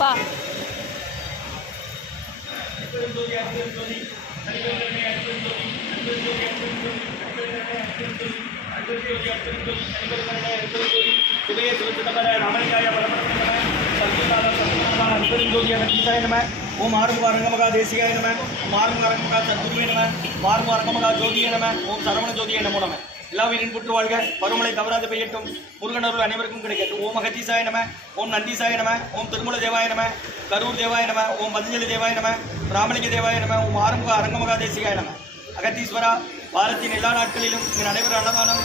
பா சிவைய சிவசிதம்பர ராமலிங்காய பரமஜோதியாய நம ஓம் ஆறுமுக அரங்கமகா தேசிகாய நம ஓம் ஆறுமுக அரங்கமகா சத்குருவே நம ஓம் எல்லா புற்று வாழ்க. பருமலை தவறாது பெய்யட்டும். முருகனருள் அனைவருக்கும் கிடைக்கட்டும். ஓம் அகத்தீசாய நம ஓம் நந்தீசாய நம ஓம் திருமல தேவாய நம கரூர் தேவாய நம ஓம் பதஞ்சலி தேவாய நம ராமலிங்க தேவாய நம ஓம் ஆரம்ப அரங்கமகா தேசிகாய நம. அகத்தீஸ்வரா வாரத்தின் எல்லா நாட்களிலும் இங்கு நடைபெற அன்னதானம்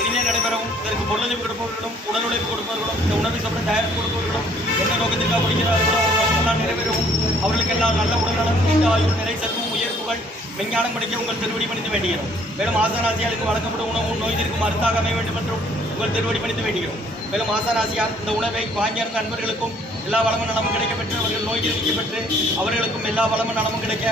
இனிமே நடைபெறவும் இதற்கு பொருளுதவி கொடுப்பவர்களும் உடல் உழைப்பு கொடுப்பவர்களும் இந்த உணவை சாப்பிட தயாரிப்பு கொடுப்பவர்களும் எந்த நோக்கத்திற்காக கொடுக்கிறார்களோ அவர்களெல்லாம் நிறைவேறவும் அவர்களுக்கெல்லாம் நல்ல உடல்நலம் நீண்ட ஆயுள் நிறை செல்வம் உயர்வுகள் விஞ்ஞானம் படிக்க உங்கள் திருவடி பணிந்து வேண்டுகிறோம். மேலும் ஆசனாசியாளுக்கு வழங்கப்படும் உணவும் நோய் தீர்க்கும் மருத்தாக அமைய வேண்டும் என்றும் உங்கள் திருவடி பணிந்து வேண்டுகிறோம். மேலும் ஆசனாசியார் இந்த உணவை வாங்கியிருந்த நண்பர்களுக்கும் எல்லா வளமும் நலமும் கிடைக்கப்பெற்று அவர்கள் நோய் நீக்கப்பெற்று அவர்களுக்கும் எல்லா வளமும் நலமும் கிடைக்க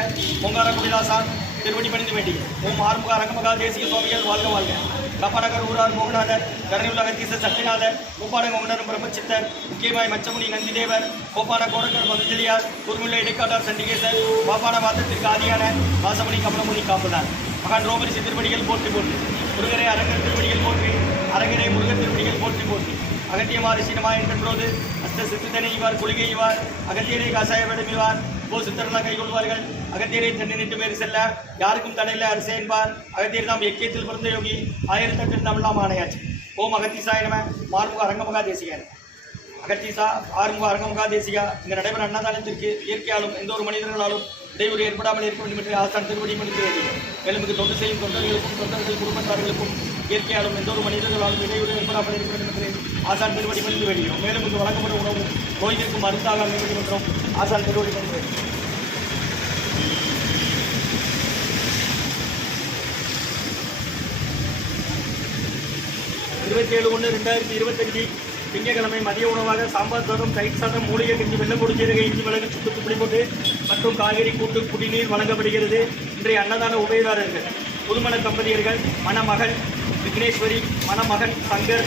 ஓங்கார குடிலாசான் திருவடி பணிந்து வேண்டுகிறோம். ஓம் ஆறுமுக அரங்கமகா தேசிய சுவாமிகள் வாழ்க வாழ்க. கப்பனகர் ஊரார் மோகநாதர் கருணையுள்ள தீச சக்திநாதர் கோப்பான மோகனரும் பிரம்மச்சித்தர் முக்கியமாய் மச்சமுனி நந்திதேவர் கோப்பான கோடக்கர் பதஞ்சலியார் குருமுள்ள இடைக்காட்டார் சண்டிகேசர் பாப்பான வாதத்திற்கு ஆதியான வாசமணி கமலமுனி காப்புதான் மகான் ரோமரிசி திருவடிகள் போற்றி போற்றி. முருகரை அரங்கர் திருவடிகள் போற்றி அரங்கரை முருகர் திருவடிகள் போற்றி போற்றி. அகட்டியமாறு சீனமா என்கின்றது அஸ்த சித்தனை இவார் குளிகை இவார் அகத்தியரை காசாய இவார் போ சுத்தரெல்லாம் கைகொள்வார்கள் அகத்தியரை தண்ணி நின்று மேறி செல்ல யாருக்கும் தடையில்லை அரசே என்பார். அகத்தியர் தாம் எக்கியத்தில் பிறந்த யோகி. ஆயிரத்தெட்டு தமிழாம் ஆணையாச்சு. ஓம் அகத்தீசாய நம மார்முக அரங்கமகா தேசிகன் அகத்தீசா ஆறுமுக அரங்கமுகா தேசிகா. இந்த நடைபெற அன்னதானத்திற்கு இயற்கையாலும் எந்த ஒரு மனிதர்களாலும் இடையூறு ஏற்படாமல் இருக்க வேண்டும் என்று ஆசான் திருவடி மனித மேலும் இது தொண்டு செய்யும் தொண்டர்களுக்கும் தொண்டர்கள் குடும்பத்தார்களுக்கும் இயற்கையாலும் எந்த ஒரு மனிதர்களாலும் இடையூறு ஏற்படாமல் இருக்க வேண்டும் என்று ஆசான் பெருவடி பணிந்து வேண்டுகிறோம் மேலும் இங்கு வழங்கப்படும் உணவு நோய்களுக்கு மருந்தாக அமைய வேண்டும் என்றும் ஆசான் திருவடி மனித வேண்டுகிறோம் இருபத்தேழு ஒன்று ரெண்டாயிரத்தி இருபத்தஞ்சு திங்கட்கிழமை மதிய உணவாக சாம்பார் சாதம் தயிர் சாதம் மூலிகை கஞ்சி வெள்ளம் பொடிச்சீரக இஞ்சி மிளகு சுக்கு புளி போட்டு மற்றும் காய்கறி கூட்டு குடிநீர் வழங்கப்படுகிறது. இன்றைய அன்னதான உபயதாரர்கள் புதுமண தம்பதியர்கள் மணமகள் விக்னேஸ்வரி மணமகன் சங்கர்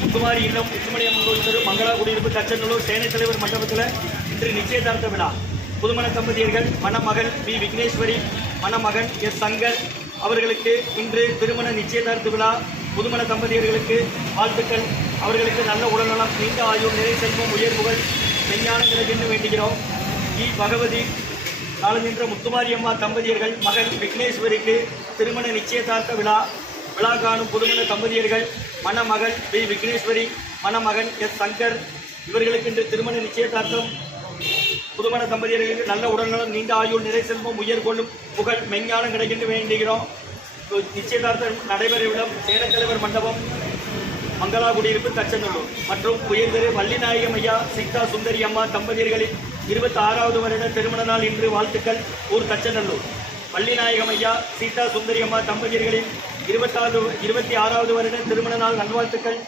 முத்துமாரி இல்லம் முத்துமணி அம்மன் தெரு மங்களா குடியிருப்பு தச்சநல்லூர் சேனை தலைவர் மண்டபத்தில் இன்று நிச்சயதார்த்த விழா. புதுமண தம்பதியர்கள் மணமகள் பி. விக்னேஸ்வரி மணமகன் எஸ். சங்கர் அவர்களுக்கு இன்று திருமண நிச்சயதார்த்த விழா. புதுமண தம்பதியர்களுக்கு வாழ்த்துக்கள். அவர்களுக்கு நல்ல உடல்நலம் நீண்ட ஆயுள் நிறை செல்வம் உயர்வுகள் விஞ்ஞானம் கிடைக்கென்று வேண்டுகிறோம். இ. பகவதி காலநின்ற முத்துமாரியம்மா தம்பதியர்கள் மகன் விக்னேஸ்வரிக்கு திருமண நிச்சயதார்த்த விழா. விழா காணும் புதுமண தம்பதியர்கள் மணமகள் பி. விக்னேஸ்வரி மணமகன் எஸ். சங்கர் இவர்களுக்கு இன்று திருமண நிச்சயதார்த்தம். புதுமண தம்பதியர்களுக்கு நல்ல உடல்நலம் நீண்ட ஆயுள் நிறை செல்வம் உயர் கொள்ளும் புகழ் மெஞ்ஞானம் கிடைக்கின்ற வேண்டுகிறோம். நிச்சயதார்த்தம் நடைபெறவிடம். சேலத்தலைவர் மண்டபம் மங்களாகுடியிருப்பு தச்சநல்லூர். மற்றும் உயர்திரு வள்ளிநாயகம் ஐயா சீதா சுந்தரி அம்மா தம்பதியர்களின் இருபத்தி ஆறாவது வருட திருமண நாள் இன்று வாழ்த்துக்கள். ஊர் தச்சநல்லூர். வள்ளிநாயகம் ஐயா சீதா சுந்தரி அம்மா தம்பதியர்களின் இருபத்தாவது இருபத்தி ஆறாவது வருட திருமண நாள் நல்வாழ்த்துக்கள்.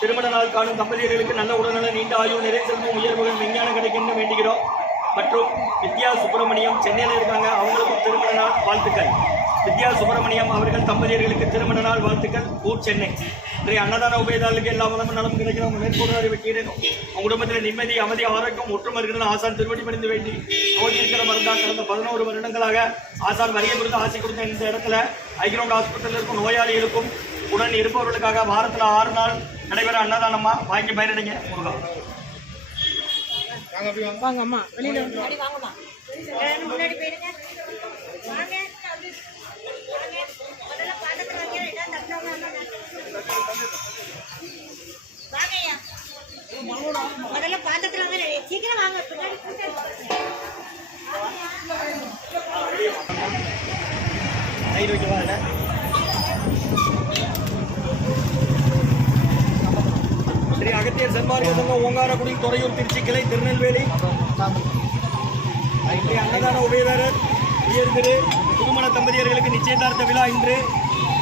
திருமண நாள் காணும் தம்பதியர்களுக்கு நல்ல உடல்நல நீண்ட ஆயுள் நிறை செல்வம் உயர்வுகள் விஞ்ஞானம் கிடைக்கின்ற வேண்டுகிறோம் மற்றும் வித்யா சுப்பிரமணியம் சென்னையில் இருக்காங்க. அவங்களுக்கும் திருமண நாள் வாழ்த்துக்கள். வித்யா சுப்பிரமணியம் அவர்கள் தம்பதியர்களுக்கு திருமண நாள் வாழ்த்துக்கள். ஊர் சென்னை. இன்றைய அன்னதான உபயதாளுக்கு எல்லா வளமும் நலம் கிடைக்கிறோம் மேற்கொள்வாரை வெற்றியிடணும் உங்க குடும்பத்தில் நிம்மதி அமைதி ஆரோக்கியம் ஒற்றுமை இருக்கிற ஆசான் திருவடி பணிந்து வேண்டி நோய் இருக்கிற மருந்தா கடந்த பதினோரு வருடங்களாக ஆசான் வருகை கொடுத்து ஆசை கொடுத்த இந்த இடத்துல ஐக்கிரவுண்ட் ஹாஸ்பிட்டலில் இருக்கும் நோயாளிகளுக்கும் உடன் இருப்பவர்களுக்காக வாரத்தில் ஆறு நாள் நடைபெற அன்னதானமா? வாங்கி பயனடைங்க. முருகா. வாங்க அம்மா வெளியில வந்து முன்னாடி வாங்கம்மா. எல்லாரும் முன்னாடி போயிடுங்க கையில் வைக்கவா இல்லை ஸ்ரீ அகத்தியர் சன்மார்க்க சங்கம் ஓங்காரக்குடி துறையூர் திருச்சி கிளை திருநெல்வேலி. இன்றைய அன்னதான உபயதாரர் உயர்ந்திரு புதுமண தம்பதியர்களுக்கு நிச்சயதார்த்த விழா இன்று.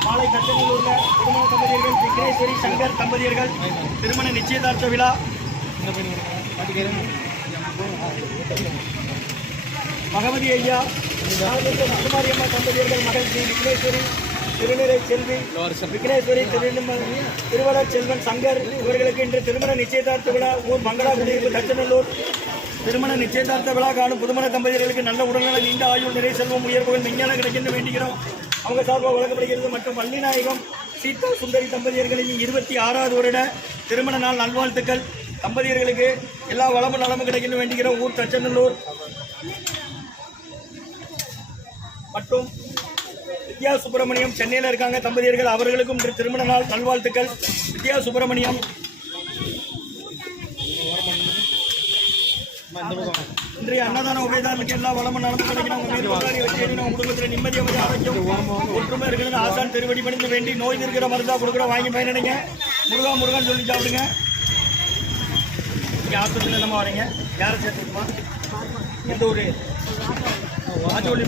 மாலை தச்சநல்லூர்ல திருமண தம்பதியர்கள் விக்னேஸ்வரி சங்கர் தம்பதியர்கள் திருமண நிச்சயதார்த்த விழா. பகவதி ஐயா முத்துமாரியம்மா தம்பதியர்கள் மகன் ஸ்ரீ விக்னேஸ்வரி திருநிறை செல்வி விக்னேஸ்வரி திருவள்ளர் செல்வன் சங்கர் இவர்களுக்கு இன்று திருமண நிச்சயதார்த்த விழா. ஊர் மங்களாகுடியிருப்பு தச்சநல்லூர். திருமண நிச்சயதார்த்த விழா காணும் புதுமண தம்பதியர்களுக்கு நல்ல உடல்நல நீண்ட ஆயுள் நிறை செல்வம் உயர்வுகள் விஞ்ஞானம் கிடைக்கின்ற வேண்டுகிறோம். அவங்க சார்பாக வழங்கப்படுகிறது மற்றும் வள்ளிநாயகம் சீதா சுந்தரி தம்பதியர்களின் இருபத்தி ஆறாவது வருட திருமண நாள் நல்வாழ்த்துக்கள். தம்பதியர்களுக்கு எல்லா வளமும் நலமும் கிடைக்கணும் வேண்டுகிறோம். ஊர் தச்சநல்லூர். மற்றும் வித்யா சுப்பிரமணியம் சென்னையில் இருக்காங்க தம்பதியர்கள். அவர்களுக்கும் இன்று திருமண நாள். நல்வாழ்த்துக்கள். வித்யா சுப்பிரமணியம். இன்றைய அன்னதான உபயதாரர்களுக்கு எல்லா வளமும் நடந்து கிடைக்கணும். உங்க மேல் போராடி வெற்றி உங்க குடும்பத்தில் நிம்மதி ஆரோக்கியம் ஒற்றுமை இருக்கிறது ஆசான் திருவடி பணிந்து வேண்டி நோய் இருக்கிற மருந்தா கொடுக்குற வாங்கி பயனடைங்க. முருகா முருகான்னு சொல்லி சாப்பிடுங்க. இங்கே ஆஸ்பத்திரியில் என்னமா வரீங்க. யாரை சேர்த்துக்குமா எந்த ஊர்? ஆஜோலி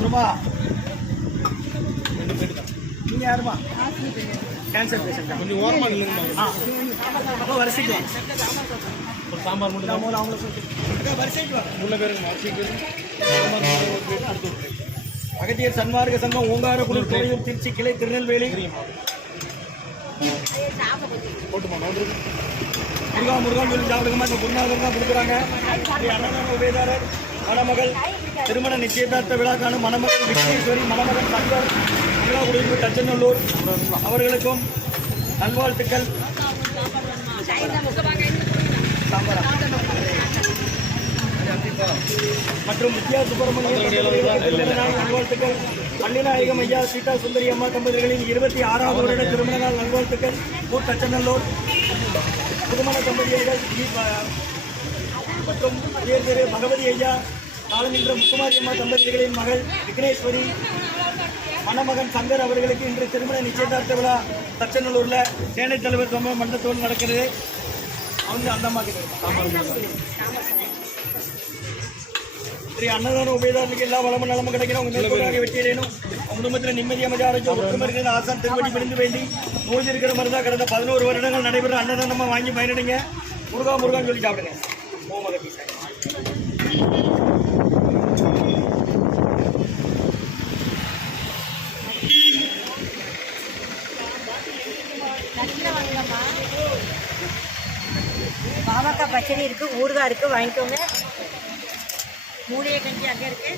பிரபா நீங்க யாருமா கேன்சர் பேஷண்ட் கொஞ்சம் ஓரமாக இல்லைங்க அப்போ வரிசைக்கு வாங்க. ஒரு சாம்பார் மட்டும் தான். மூணு அவங்கள சொல்லி அக்கா, வரிசைக்கு வாங்க. உள்ள பேருங்க அடுத்து அகத்தியர் சன்மார்க்க சங்கம் ஓங்காரக்குடி துறையூர் திருச்சி கிளை திருநெல்வேலி. முருகா முருகான் சொல்லி சாப்பிடுங்கம்மா இந்த குருநாதர் தான் கொடுக்குறாங்க அன்னதான உபயதாரர் மணமகள் திருமண நிச்சயதார்த்த விழாக்கான மணமகள் விக்னேஸ்வரி மணமகன் சங்கர் முருகா தச்சநல்லூர் அவர்களுக்கும் நல்வாழ்த்துக்கள். மற்றும் வித்யா சுப்பிரமணியம் நல்வாழ்த்துக்கள். பள்ளிநாயகம் ஐயா சீதா சுந்தரி அம்மா தம்பதிகளின் இருபத்தி ஆறாவது வருட திருமண நாள் நல்வாழ்த்துக்கள். ஊர் தச்சநல்லூர். புதுமண தம்பதியர்கள் மற்றும் உயர் பகவதி ஐயா காலமின்ற முத்துமாரி அம்மா தம்பதிகளின் மகள் விக்னேஸ்வரி. மணமகன் சங்கர் அவர்களுக்கு இன்று திருமண நிச்சயதார்த்த விழா தச்சநல்லூர்ல சேனை தலைவர் தொம்ப மன்றத்தோடு நடக்கிறது. அவங்க அந்த கிட்ட ஸ்ரீ அன்னதான உபயதாரர்களுக்கு எல்லா வளமும் நலமும் கிடைக்கணும் அவங்க மேற்கொள்ளாக வெற்றியடையணும் அவங்க குடும்பத்தில் நிம்மதி அமைதி ஆரோக்கியம் ஒற்றுமை இருக்கிற ஆசான் திருவடி பிடிந்து வேண்டி நோய் இருக்கிற மாதிரி தான் கடந்த பதினோரு வருடங்கள் நடைபெற அன்னதானமா வாங்கி பயனடைங்க. முருகா முருகான்னு சொல்லி சாப்பிடுங்க. ஓமகத்தி சாய் பாவக்காய் பச்சடி இருக்கு ஊறுகாய் இருக்கு வாங்கிக்கோங்க. மூலிகை கஞ்சி அங்கே இருக்கு.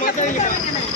மாத்தாதீங்க